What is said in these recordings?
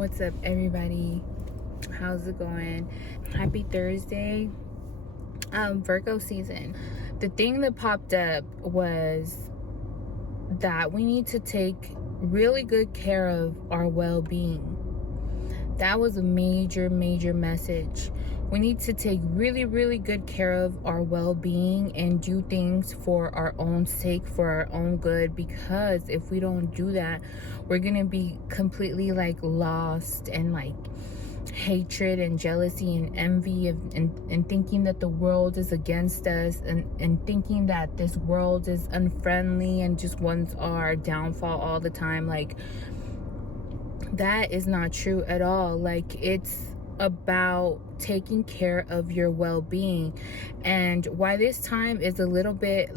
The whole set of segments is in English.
What's up, everybody? How's it going? Happy Thursday. Virgo season. The thing that popped up was that we need to take really good care of our well-being. That was a major message. We need to take really good care of our well-being and do things for our own sake, for our own good, because if we don't do that, we're gonna be completely lost and hatred and jealousy and envy and thinking that the world is against us and thinking that this world is unfriendly and just wants our downfall all the time. That is not true at all. It's about taking care of your well-being. And why this time is a little bit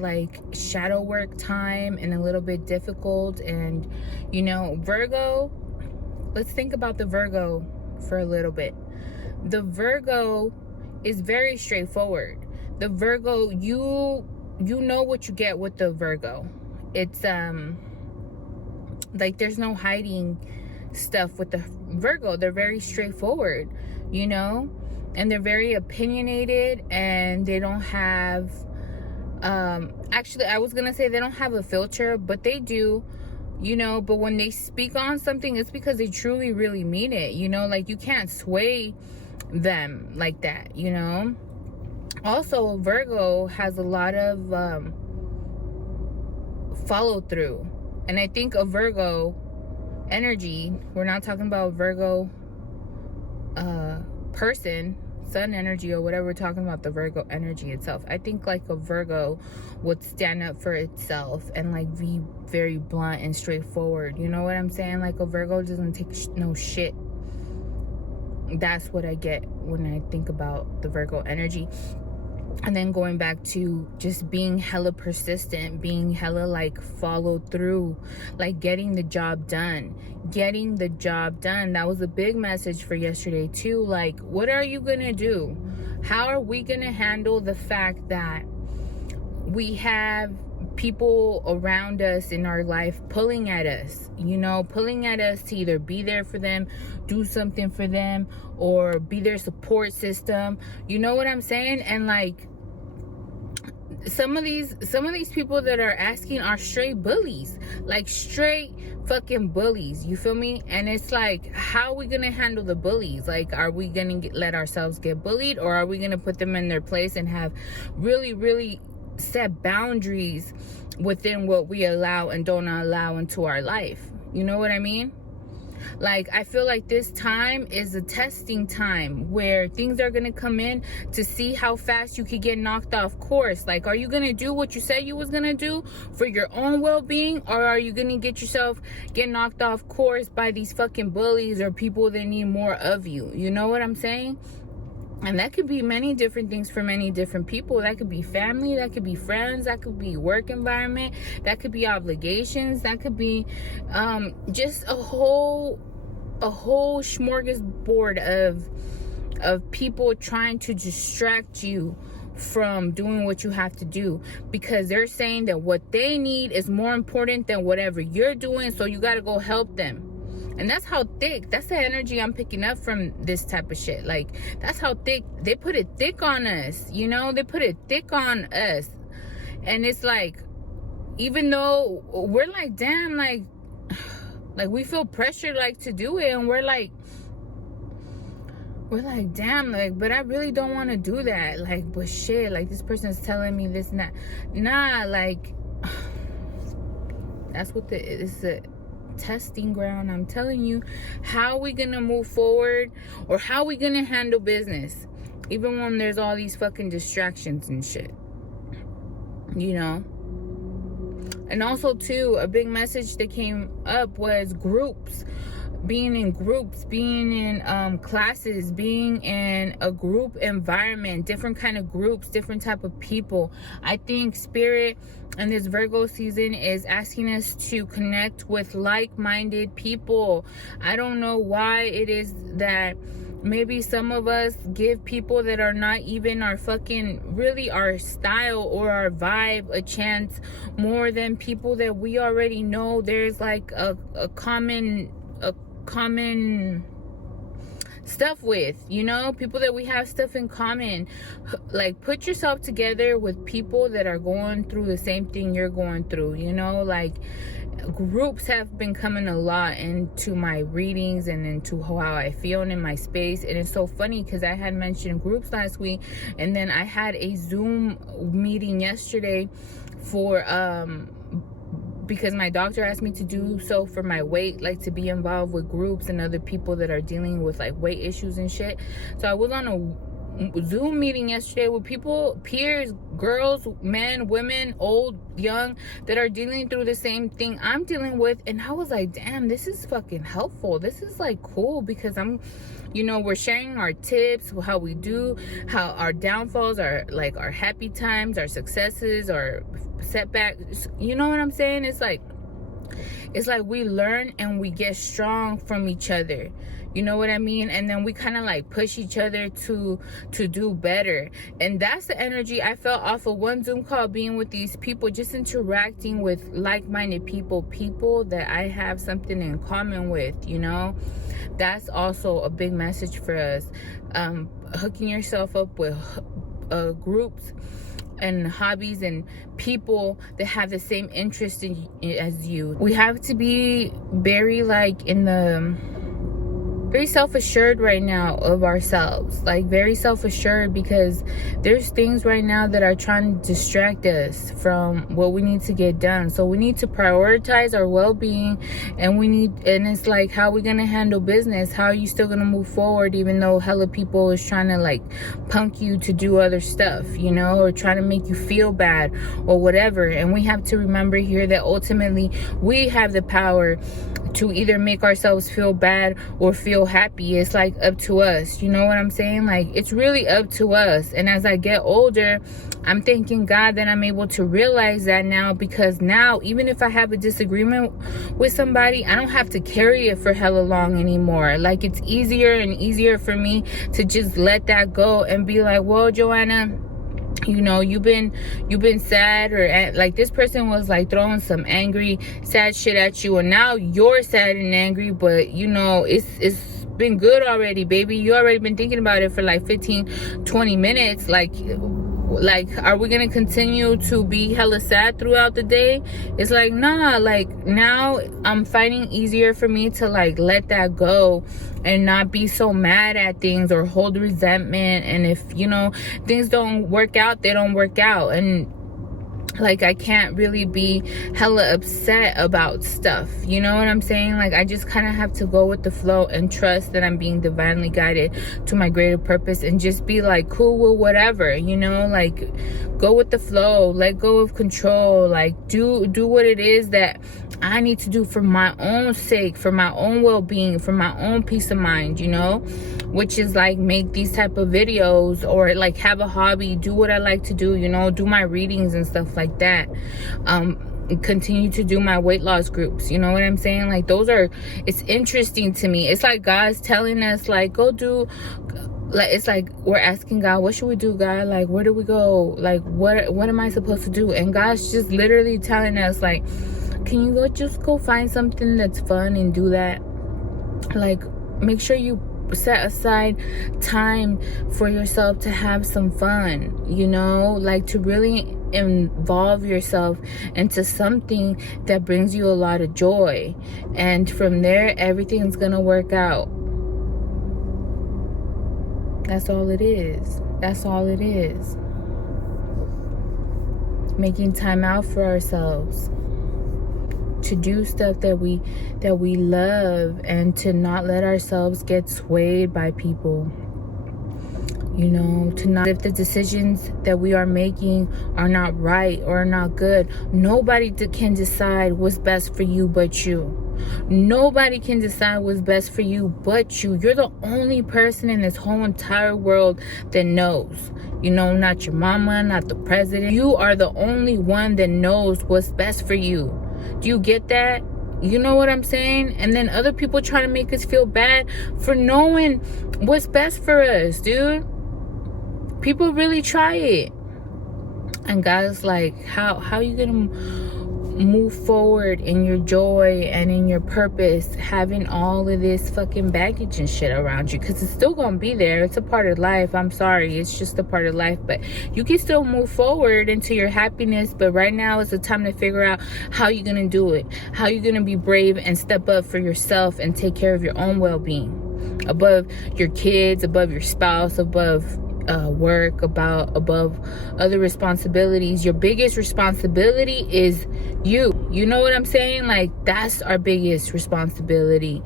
shadow work time and a little bit difficult, and Virgo, let's think about the Virgo for a little bit. The Virgo is very straightforward. The Virgo, you know what you get with the Virgo. It's there's no hiding stuff with the Virgo. They're very straightforward, and they're very opinionated, and they don't have actually, I was gonna say they don't have a filter, but they do, but when they speak on something, it's because they truly really mean it. You can't sway them like that. Also, Virgo has a lot of follow through, and I think a Virgo energy, we're not talking about Virgo person, sun energy or whatever, we're talking about the Virgo energy itself. I think a Virgo would stand up for itself and be very blunt and straightforward. You know what I'm saying? A Virgo doesn't take no shit. That's what I get when I think about the Virgo energy. And then going back to just being hella persistent, being hella follow through, getting the job done. That was a big message for yesterday too. What are you gonna do? How are we gonna handle the fact that we have people around us in our life pulling at us, to either be there for them, do something for them, or be their support system? You know what I'm saying? And some of these people that are asking are straight bullies, straight fucking bullies. You feel me? And it's how are we gonna handle the bullies? Are we gonna let ourselves get bullied, or are we gonna put them in their place and have really set boundaries within what we allow and don't allow into our life? You know what I mean? I feel this time is a testing time where things are going to come in to see how fast you could get knocked off course. Are you going to do what you said you was going to do for your own well-being, or are you going to get knocked off course by these fucking bullies or people that need more of you? You know what I'm saying? And that could be many different things for many different people. That could be family, that could be friends, that could be work environment, that could be obligations, that could be just a whole smorgasbord of people trying to distract you from doing what you have to do, because they're saying that what they need is more important than whatever you're doing, so you got to go help them. And that's the energy I'm picking up from this type of shit. That's how thick they put it thick on us. They put it thick on us. And it's even though we're damn, we feel pressured to do it, and we're damn, but I really don't want to do that. But shit, this person's telling me this and that. Nah, that's what it's a testing ground. I'm telling you, how are we gonna move forward, or how are we gonna handle business even when there's all these fucking distractions and shit? And also too, a big message that came up was groups, being in classes, being in a group environment, different kind of groups, different type of people. I think Spirit and this Virgo season is asking us to connect with like-minded people. I don't know why it is that maybe some of us give people that are not even our fucking really our style or our vibe a chance more than people that we already know there's a common stuff with, you know, people that we have stuff in common. Like, put yourself together with people that are going through the same thing you're going through, you know. Like, groups have been coming a lot into my readings and into how I feel in my space. And it's so funny because I had mentioned groups last week, and then I had a Zoom meeting yesterday for because my doctor asked me to do so for my weight, like to be involved with groups and other people that are dealing with like weight issues and shit. So I was on a Zoom meeting yesterday with people, peers, girls, men, women, old, young, that are dealing through the same thing I'm dealing with. And I was like, damn, this is fucking helpful. This is like cool, because you know, we're sharing our tips, how we do, how our downfalls are, like our happy times, our successes, our setbacks. You know what I'm saying? It's like we learn and we get strong from each other. You know what I mean? And then we kind of like push each other to do better. And that's the energy I felt off of one Zoom call, being with these people, just interacting with like-minded people that I have something in common with, you know. That's also a big message for us. Hooking yourself up with groups and hobbies and people that have the same interest as you. We have to be very like very self-assured right now of ourselves, like very self-assured, because there's things right now that are trying to distract us from what we need to get done. So we need to prioritize our well-being, and it's like, how are we gonna handle business? How are you still gonna move forward even though hella people is trying to like punk you to do other stuff, you know, or trying to make you feel bad or whatever? And we have to remember here that ultimately we have the power to either make ourselves feel bad or feel happy. It's like up to us, you know what I'm saying? Like, it's really up to us. And as I get older, I'm thanking God that I'm able to realize that now, because now even if I have a disagreement with somebody, I don't have to carry it for hella long anymore. Like, it's easier and easier for me to just let that go and be like, well, Joanna, you know, you've been sad, or like this person was like throwing some angry, sad shit at you, and now you're sad and angry, but you know, it's been good already, baby. You already been thinking about it for like 15-20 minutes. Like, are we gonna continue to be hella sad throughout the day? It's like, nah. Like, now I'm finding easier for me to like let that go and not be so mad at things or hold resentment. And if, you know, things don't work out, they don't work out. And like, I can't really be hella upset about stuff, you know what I'm saying? Like, I just kind of have to go with the flow and trust that I'm being divinely guided to my greater purpose, and just be like cool with whatever, you know, like go with the flow, let go of control, like do what it is that I need to do for my own sake, for my own well-being, for my own peace of mind, you know, which is like make these type of videos, or like have a hobby, do what I like to do, you know, do my readings and stuff like that. Continue to do my weight loss groups, you know what I'm saying? Like, it's interesting to me. It's like God's telling us, like, go do, like, it's like we're asking God, what should we do, God? Like, where do we go? Like, what am I supposed to do? And God's just literally telling us, like, can you go find something that's fun and do that? Like, make sure you set aside time for yourself to have some fun, you know, like to really involve yourself into something that brings you a lot of joy, and from there everything's gonna work out. That's all it is. That's all it is. Making time out for ourselves to do stuff that we love, and to not let ourselves get swayed by people, you know, to not, if the decisions that we are making are not right or not good, nobody can decide what's best for you but you. Nobody can decide what's best for you but you. You're the only person in this whole entire world that knows, you know, not your mama, not the president. You are the only one that knows what's best for you. Do you get that? You know what I'm saying? And then other people try to make us feel bad for knowing what's best for us, dude. People really try it. And God's like, how you gonna move forward in your joy and in your purpose, having all of this fucking baggage and shit around you, because it's still gonna be there. It's a part of life. I'm sorry, it's just a part of life, but you can still move forward into your happiness. But right now is the time to figure out how you're gonna do it, how you're gonna be brave and step up for yourself and take care of your own well-being, above your kids, above your spouse, above work, above other responsibilities. Your biggest responsibility is you know what I'm saying? Like, that's our biggest responsibility,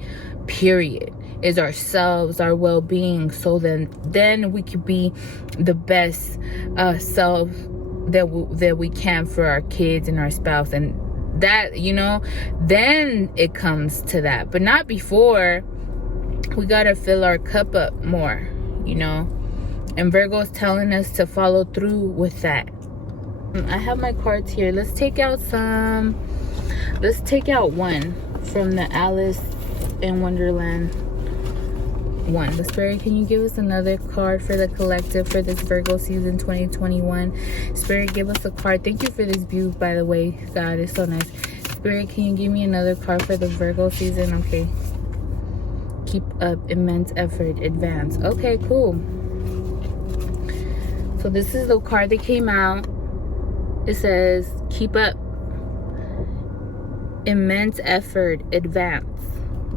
period, is ourselves, our well-being. So then we could be the best self that we can for our kids and our spouse, and that, you know, then it comes to that, but not before. We gotta fill our cup up more, you know. And Virgo is telling us to follow through with that. I have my cards here. Let's take out one from the Alice in Wonderland one. The Spirit, can you give us another card for the collective for this Virgo season 2021? Spirit, give us a card. Thank you for this view, by the way. God, it's so nice. Spirit, can you give me another card for the Virgo season? Okay. Keep up, immense effort, advance. Okay, cool. So this is the card that came out. It says, keep up, immense effort, advance.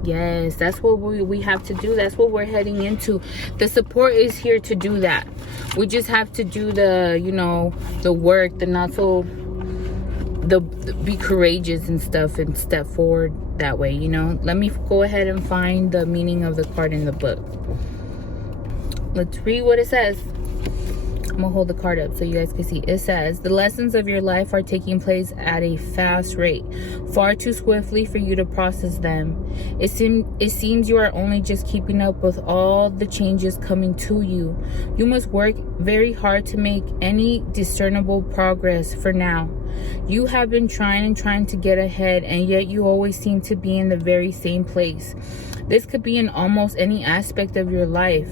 Yes, that's what we have to do. That's what we're heading into. The support is here to do that. We just have to do the, you know, the work, the be courageous and stuff, and step forward that way, you know. Let me go ahead and find the meaning of the card in the book. Let's read what it says. I'm gonna hold the card up so you guys can see. It says, the lessons of your life are taking place at a fast rate, far too swiftly for you to process them. It seems you are only just keeping up with all the changes coming to you. You must work very hard to make any discernible progress. For now, you have been trying to get ahead, and yet you always seem to be in the very same place. This could be in almost any aspect of your life,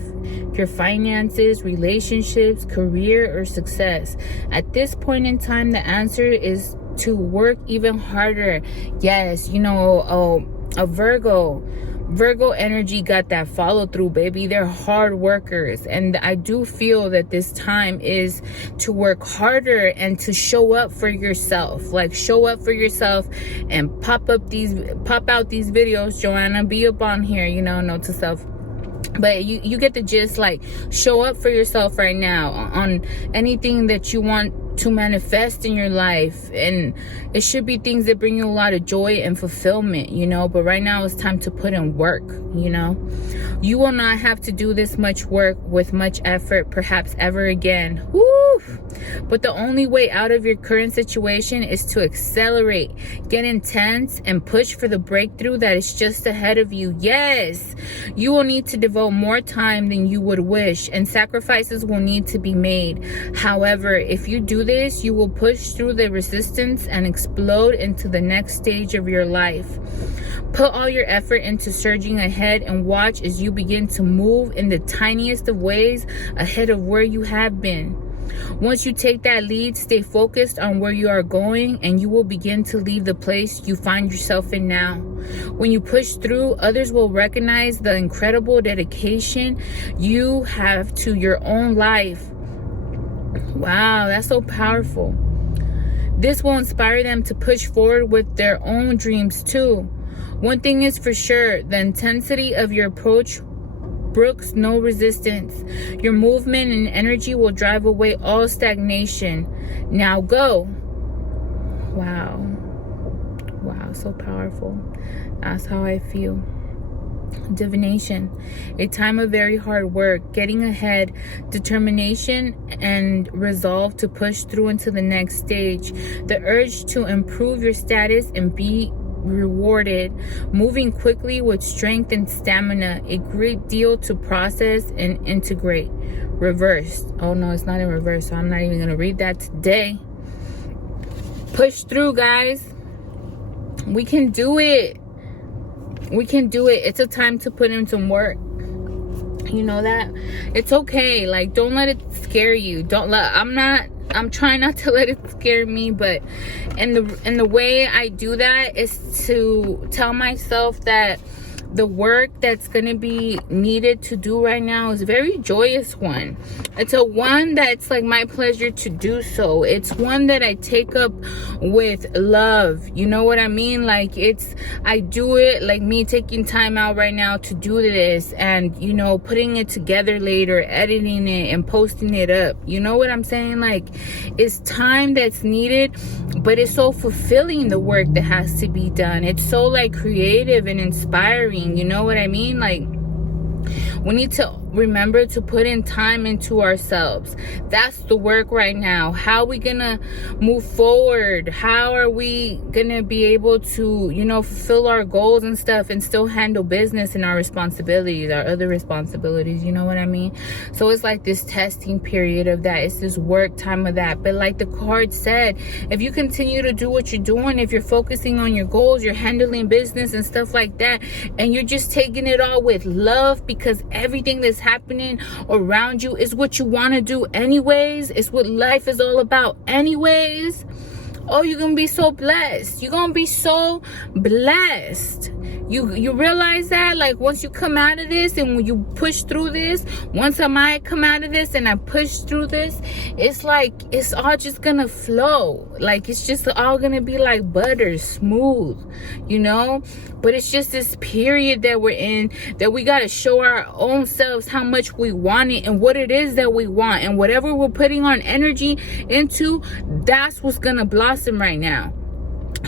your finances, relationships, career, or success. At this point in time, the answer is to work even harder. Yes, you know, a Virgo energy got that follow through, baby. They're hard workers, and I do feel that this time is to work harder and to show up for yourself. Like, show up for yourself and pop out these videos. Joanna, be up on here, you know, note to self. But you get the gist. Like, show up for yourself right now on anything that you want to manifest in your life, and it should be things that bring you a lot of joy and fulfillment, you know. But right now it's time to put in work, you know. You will not have to do this much work with much effort perhaps ever again. Woo! But the only way out of your current situation is to accelerate, get intense, and push for the breakthrough that is just ahead of you. Yes, you will need to devote more time than you would wish, and sacrifices will need to be made. However, if you do this, you will push through the resistance and explode into the next stage of your life. Put all your effort into surging ahead, and watch as you begin to move in the tiniest of ways ahead of where you have been. Once you take that lead, stay focused on where you are going, and you will begin to leave the place you find yourself in now. When you push through, others will recognize the incredible dedication you have to your own life. Wow, that's so powerful. This will inspire them to push forward with their own dreams too. One thing is for sure, the intensity of your approach brooks no resistance. Your movement and energy will drive away all stagnation. Now go. Wow, so powerful. That's how I feel. Divination, a time of very hard work, getting ahead, determination, and resolve to push through into the next stage. The urge to improve your status and be rewarded, moving quickly with strength and stamina, a great deal to process and integrate. Reversed. Oh no, it's not in reverse, so I'm not even gonna read that today. Push through, guys. We can do it. We can do it. It's a time to put in some work. You know that? It's okay. Like, don't let it scare you. I'm not I'm trying not to let it scare me, but in the way I do that is to tell myself that the work that's gonna be needed to do right now is a very joyous one. It's a one that's like my pleasure to do so. It's one that I take up with love. You know what I mean? Like, I do it like me taking time out right now to do this, and you know, putting it together later, editing it and posting it up. You know what I'm saying? Like, it's time that's needed, but it's so fulfilling, the work that has to be done. It's so like creative and inspiring. You know what I mean? Like, we need to remember to put in time into ourselves. That's the work right now. How are we gonna move forward? How are we gonna be able to, you know, fulfill our goals and stuff and still handle business and our responsibilities, our other responsibilities? You know what I mean? So it's like this testing period of that. It's this work time of that. But like the card said, if you continue to do what you're doing, if you're focusing on your goals, you're handling business and stuff like that, and you're just taking it all with love, because everything that's happening around you is what you want to do anyways. It's what life is all about anyways. Oh, you're gonna be so blessed. You're gonna be so blessed. You realize that, like, once you come out of this and when you push through this, once I come out of this and I push through this, it's like it's all just gonna flow. Like, it's just all gonna be like butter smooth, you know. But it's just this period that we're in, that we gotta show our own selves how much we want it and what it is that we want, and whatever we're putting our energy into, that's what's gonna blossom right now.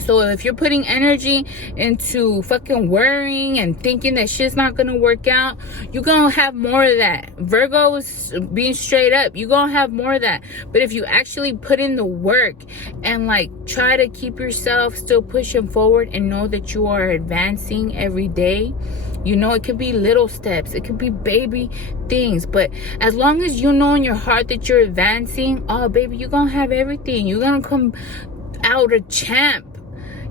So if you're putting energy into fucking worrying and thinking that shit's not gonna work out, you're gonna have more of that. Virgo is being straight up. You're gonna have more of that. But if you actually put in the work and like try to keep yourself still pushing forward and know that you are advancing every day, you know, it could be little steps, it could be baby things, but as long as you know in your heart that you're advancing, oh baby, you're gonna have everything. You're gonna come out a champ.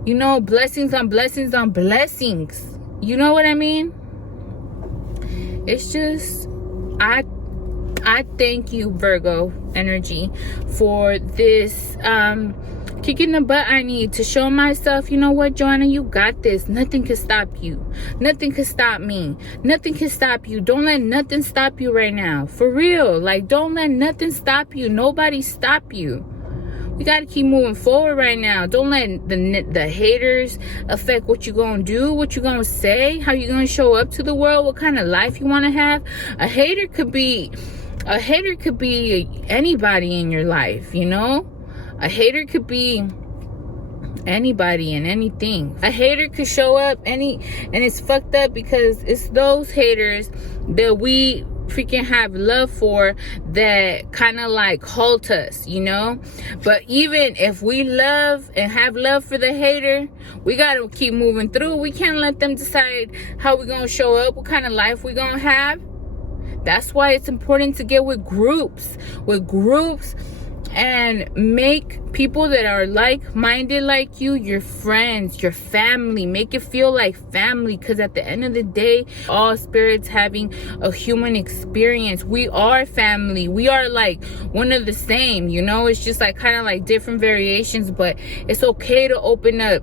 You know, blessings on blessings on blessings. You know what I mean? It's just, I thank you, Virgo energy, for this kicking the butt I need to show myself, you know what, Joanna, you got this. Nothing can stop you. Nothing can stop me. Nothing can stop you. Don't let nothing stop you right now. For real. Like, don't let nothing stop you. Nobody stop you. We got to keep moving forward right now. Don't let the haters affect what you're going to do, what you're going to say, how you're going to show up to the world, what kind of life you want to have. A hater could be anybody in your life, you know? A hater could be anybody and anything. A hater could show up and it's fucked up, because it's those haters that we freaking have love for that kind of like halt us, you know. But even if we love and have love for the hater, we gotta keep moving through. We can't let them decide how we're gonna show up, what kind of life we're gonna have. That's why it's important to get with groups and make people that are like-minded like you your friends, your family. Make it feel like family, because at the end of the day, all spirits having a human experience, we are family. We are like one of the same, you know. It's just like kind of like different variations, but it's okay to open up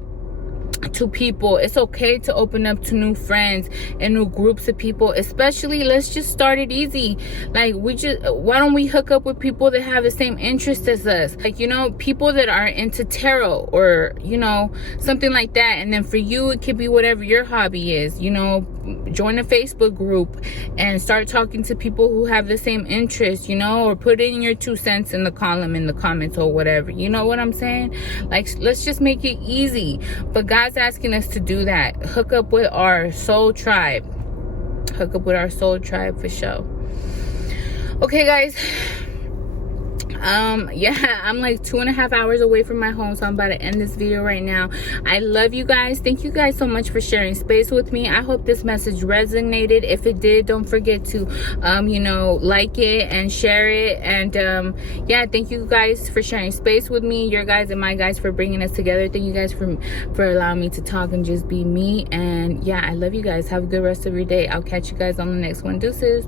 to people. It's okay to open up to new friends and new groups of people. Especially, let's just start it easy. Like, why don't we hook up with people that have the same interests as us? Like, you know, people that are into tarot or, you know, something like that. And then for you, it could be whatever your hobby is. You know, join a Facebook group and start talking to people who have the same interests, you know, or put in your 2 cents in the column in the comments or whatever. You know what I'm saying? Like, let's just make it easy. But God's asking us to do that. Hook up with our soul tribe. Hook up with our soul tribe for sure. Okay, guys. Yeah, I'm like 2.5 hours away from my home, so I'm about to end this video right now. I love you guys. Thank you guys so much for sharing space with me. I hope this message resonated. If it did, don't forget to you know, like it and share it. And yeah, thank you guys for sharing space with me, your guys and my guys, for bringing us together. Thank you guys for allowing me to talk and just be me. And yeah, I love you guys. Have a good rest of your day. I'll catch you guys on the next one. Deuces.